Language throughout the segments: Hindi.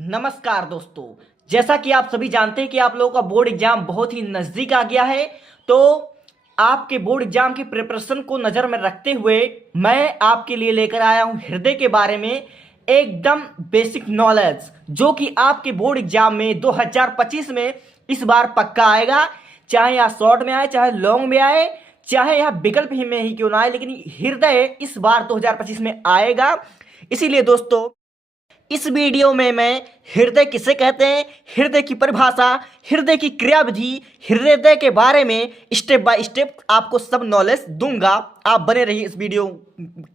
नमस्कार दोस्तों। जैसा कि आप सभी जानते हैं कि आप लोगों का बोर्ड एग्जाम बहुत ही नज़दीक आ गया है, तो आपके बोर्ड एग्जाम की प्रिपरेशन को नज़र में रखते हुए मैं आपके लिए लेकर आया हूं हृदय के बारे में एकदम बेसिक नॉलेज, जो कि आपके बोर्ड एग्जाम में 2025 में इस बार पक्का आएगा। चाहे यहाँ शॉर्ट में आए, चाहे लॉन्ग में आए, चाहे यहाँ विकल्प ही में ही क्यों ना आए, लेकिन हृदय इस बार 2025 में आएगा। इसीलिए दोस्तों, इस वीडियो में मैं हृदय किसे कहते हैं, हृदय की परिभाषा, हृदय की क्रियाविधि, हृदय के बारे में स्टेप बाय स्टेप आपको सब नॉलेज दूंगा। आप बने रहिए इस वीडियो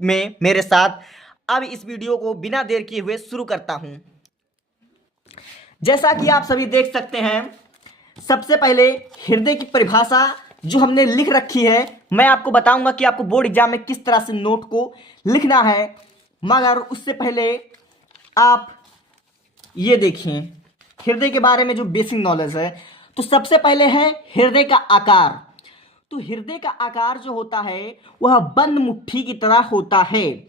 में मेरे साथ। अब इस वीडियो को बिना देर किए हुए शुरू करता हूं। जैसा कि आप सभी देख सकते हैं, सबसे पहले हृदय की परिभाषा जो हमने लिख रखी है, मैं आपको बताऊंगा कि आपको बोर्ड एग्जाम में किस तरह से नोट को लिखना है। मगर उससे पहले आप ये देखिए हृदय के बारे में जो बेसिक नॉलेज है, तो सबसे पहले है हृदय का आकार। तो हृदय का आकार जो होता है वह बंद मुट्ठी की तरह होता है,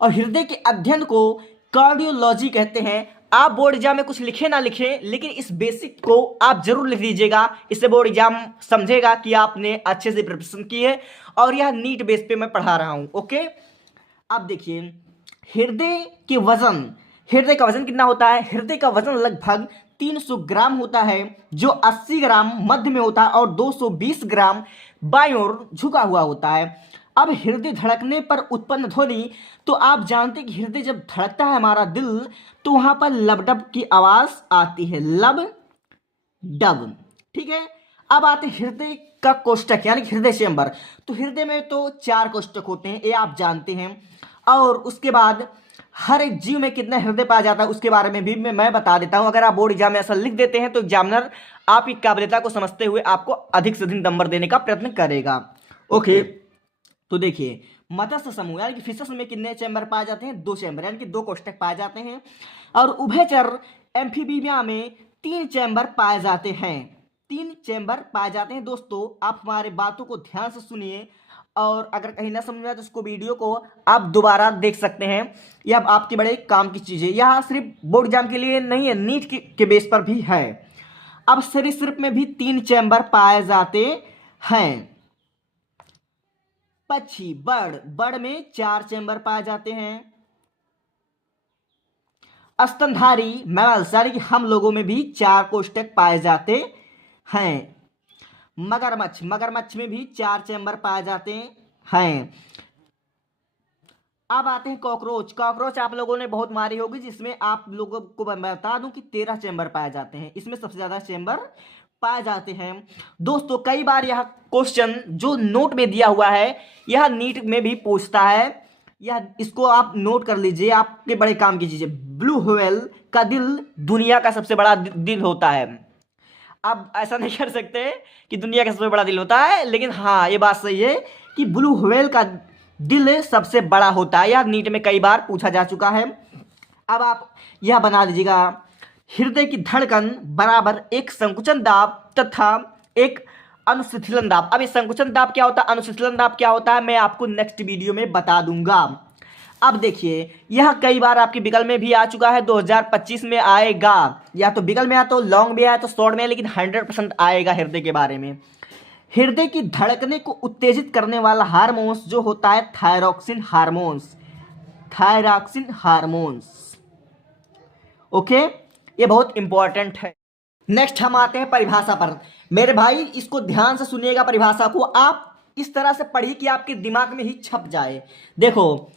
और हृदय के अध्ययन को कार्डियोलॉजी कहते हैं। आप बोर्ड एग्जाम में कुछ लिखे ना लिखे, लेकिन इस बेसिक को आप जरूर लिख लीजिएगा। इससे बोर्ड एग्जाम समझेगा कि आपने अच्छे से प्रिपरेशन की है, और यह नीट बेस पे मैं पढ़ा रहा हूं। ओके, अब देखिए हृदय का वजन कितना होता है। हृदय का वजन लगभग 300 ग्राम होता है, जो 80 ग्राम मध्य में होता है और 220 ग्राम बाईं ओर झुका हुआ होता है। अब हृदय धड़कने पर उत्पन्न ध्वनि, तो आप जानते हैं कि हृदय जब धड़कता है हमारा दिल, तो वहां पर लबडब की आवाज आती है, लब डब। ठीक है, अब आते हैं हृदय का कोष्ठक यानी कि हृदय चेंबर। तो हृदय में तो 4 कोष्ठक होते हैं, ये आप जानते हैं। और उसके बाद हर एक जीव में कितना हृदय पाया जाता है उसके बारे में भी मैं बता देता हूं। अगर आप बोर्ड एग्जाम में ऐसा लिख देते हैं तो एग्जामिनर आपकी काबिलियता को समझते हुए आपको अधिक से अधिक नंबर देने का प्रयत्न करेगा। ओके, तो देखिए मत्स्य समूह यानी कि फिशेस में कितने चैम्बर पाए जाते हैं, 2 चैम्बर यानी कि 2 कोष्ठक पाए जाते हैं। और उभयचर एम्फीबिया में 3 चैम्बर पाए जाते हैं, 3 चैम्बर पाए जाते हैं। दोस्तों, आप हमारे बातों को ध्यान से सुनिए, और अगर कहीं ना समझ में आए तो उसको वीडियो को आप दोबारा देख सकते हैं। यह अब आपके बड़े काम की चीज़ है, यह सिर्फ बोर्ड एग्जाम के लिए नहीं है, नीट के बेस पर भी है। अब सरीसृप में भी 3 चैम्बर पाए जाते हैं। पक्षी बर्ड में 4 चैम्बर पाए जाते हैं। स्तनधारी मैमल्स यानी कि हम लोगों में भी 4 कोष्ठक पाए जाते हैं। मगरमच्छ में भी 4 चैम्बर पाए जाते हैं। अब आते हैं कॉकरोच आप लोगों ने बहुत मारी होगी, जिसमें आप लोगों को मैं बता दूं कि 13 चैम्बर पाए जाते हैं। इसमें सबसे ज्यादा चैम्बर पाए जाते हैं। दोस्तों, कई बार यह क्वेश्चन जो नोट में दिया हुआ है यह नीट में भी पूछता है, यह इसको आप नोट कर लीजिए, आपके बड़े काम की चीज है। ब्लू व्हेल का दिल दुनिया का सबसे बड़ा दिल होता है। अब ऐसा नहीं कर सकते कि दुनिया का सबसे बड़ा दिल होता है, लेकिन हाँ ये बात सही है कि ब्लू व्हेल का दिल सबसे बड़ा होता है। यह नीट में कई बार पूछा जा चुका है। अब आप यह बना दीजिएगा, हृदय की धड़कन बराबर एक संकुचन दाब तथा एक अनुशिथिलन दाब। अब ये संकुचन दाब क्या होता है, अनुशिथिलन दाब क्या होता है, मैं आपको नेक्स्ट वीडियो में बता दूंगा। अब देखिए, यह कई बार आपके विकल्प में भी आ चुका है, 2025 में आएगा। या तो विकल्प में आया तो लॉन्ग में आया तो शॉर्ट में, लेकिन 100% आएगा हृदय के बारे में। हृदय की धड़कने को उत्तेजित करने वाला हार्मोन्स जो होता है थायरॉक्सिन हार्मोन्स। ओके, ये बहुत इंपॉर्टेंट है। नेक्स्ट हम आते हैं परिभाषा पर। मेरे भाई इसको ध्यान से सुनिएगा, परिभाषा को आप इस तरह से पढ़िए कि आपके दिमाग में ही छप जाए। देखो,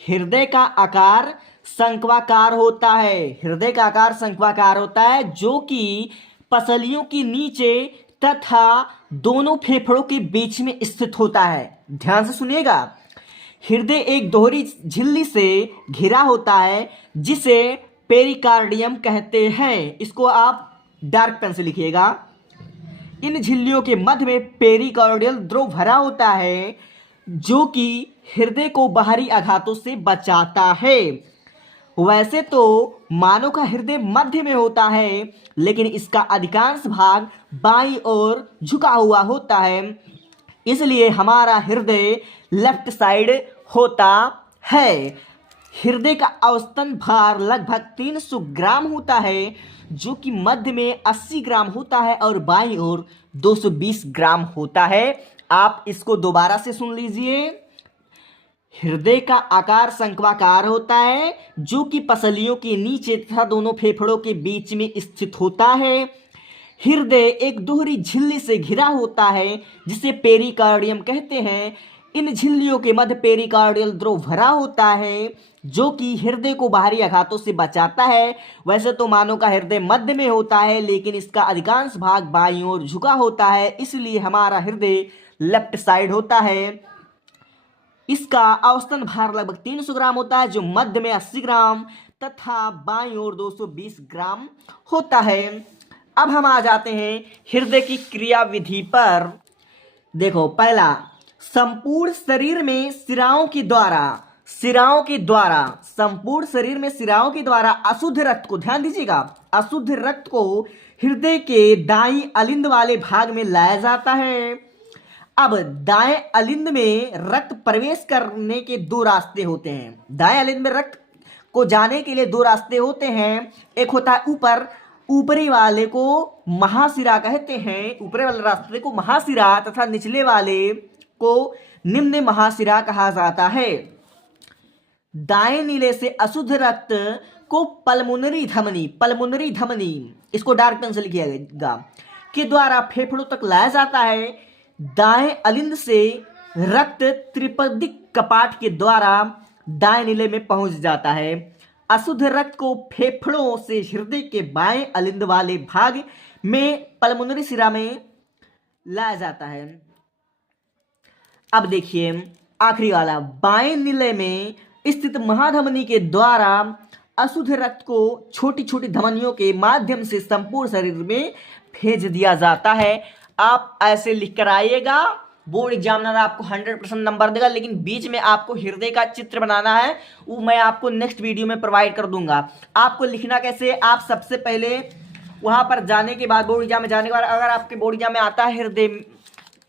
हृदय का आकार शंक्वाकार होता है। हृदय का आकार शंक्वाकार होता है, जो कि पसलियों के नीचे तथा दोनों फेफड़ों के बीच में स्थित होता है। ध्यान से सुनिएगा, हृदय एक दोहरी झिल्ली से घिरा होता है, जिसे पेरिकार्डियम कहते हैं। इसको आप डार्क पेन से लिखिएगा। इन झिल्लियों के मध्य में पेरिकार्डियल द्रव भरा होता है, जो कि हृदय को बाहरी आघातों से बचाता है। वैसे तो मानव का हृदय मध्य में होता है, लेकिन इसका अधिकांश भाग बाईं ओर झुका हुआ होता है, इसलिए हमारा हृदय लेफ्ट साइड होता है। हृदय का औसतन भार लगभग 300 ग्राम होता है, जो कि मध्य में 80 ग्राम होता है और बाईं ओर 220 ग्राम होता है। आप इसको दोबारा से सुन लीजिए। हृदय का आकार शंक्वाकार होता है, जो कि पसलियों के नीचे तथा दोनों फेफड़ों के बीच में स्थित होता है। हृदय एक दोहरी झिल्ली से घिरा होता है, जिसे पेरिकार्डियम कहते हैं। इन झिल्लियों के मध्य पेरिकार्डियल द्रव भरा होता है, जो कि हृदय को बाहरी आघातों से बचाता है। वैसे तो मानव का हृदय मध्य में होता है, लेकिन इसका अधिकांश भाग बाईं ओर झुका होता है, इसलिए हमारा हृदय लेफ्ट साइड होता है। इसका औसतन भार लगभग 300 ग्राम होता है, जो मध्य में 80 ग्राम तथा बाईं ओर 220 ग्राम होता है। अब हम आ जाते हैं हृदय की क्रिया विधि पर। देखो, पहला, संपूर्ण शरीर में संपूर्ण शरीर में सिराओं के द्वारा अशुद्ध रक्त को, ध्यान दीजिएगा, अशुद्ध रक्त को हृदय के दाईं अलिंद वाले भाग में लाया जाता है। अब दाएं अलिंद में रक्त प्रवेश करने के दो रास्ते होते हैं। दाएं अलिंद में रक्त को जाने के लिए दो रास्ते होते हैं। एक होता है ऊपरी वाले को महाशिरा कहते हैं, ऊपरी वाले रास्ते को महाशिरा, तथा निचले वाले को निम्न महाशिरा कहा जाता है। दाएं नीले से अशुद्ध रक्त को पल्मोनरी धमनी, इसको डार्क पेंसिल किया गया, के द्वारा फेफड़ों तक लाया जाता है। दाएं अलिंद से रक्त त्रिपदिक कपाट के द्वारा दाएं नीले में पहुंच जाता है। अशुद्ध रक्त को फेफड़ों से हृदय के बाएं अलिंद वाले भाग में पल्मोनरी शिरा में लाया जाता है। अब देखिए आखिरी वाला, बाएं नीले में स्थित महाधमनी के द्वारा अशुद्ध रक्त को छोटी छोटी धमनियों के माध्यम से संपूर्ण शरीर में भेज दिया जाता है। आप ऐसे लिख कर आइएगा, बोर्ड एग्जामिनर आपको 100% नंबर देगा, लेकिन बीच में आपको हृदय का चित्र बनाना है, वो मैं आपको नेक्स्ट वीडियो में प्रोवाइड कर दूंगा। आपको लिखना कैसे, आप सबसे पहले वहां पर जाने के बाद, बोर्ड एग्जाम में जाने के बाद, अगर आपके बोर्ड एग्जाम में आता है हृदय,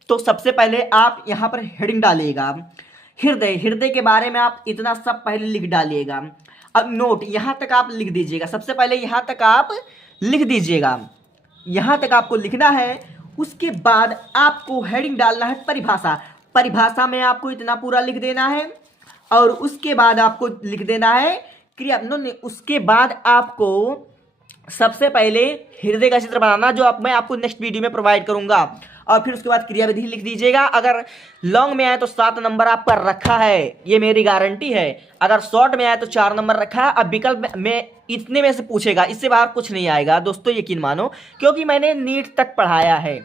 तो सबसे पहले आप यहाँ पर हेडिंग डालिएगा हृदय के बारे में आप इतना सब पहले लिख डालिएगा। अब नोट यहाँ तक आप लिख दीजिएगा, सबसे पहले यहाँ तक आप लिख दीजिएगा, यहाँ तक आपको लिखना है। उसके बाद आपको हेडिंग डालना है परिभाषा में आपको इतना पूरा लिख देना है, और उसके बाद आपको लिख देना है क्रिया। उसके बाद आपको सबसे पहले हृदय का चित्र बनाना, जो मैं आपको नेक्स्ट वीडियो में प्रोवाइड करूंगा, और फिर उसके बाद क्रिया विधि लिख दीजिएगा। अगर लॉन्ग में आए तो 7 नंबर आपका रखा है, ये मेरी गारंटी है। अगर शॉर्ट में आए तो 4 नंबर रखा है। अब विकल्प में इतने में से पूछेगा, इससे बाहर कुछ नहीं आएगा दोस्तों, यकीन मानो, क्योंकि मैंने नीट तक पढ़ाया है।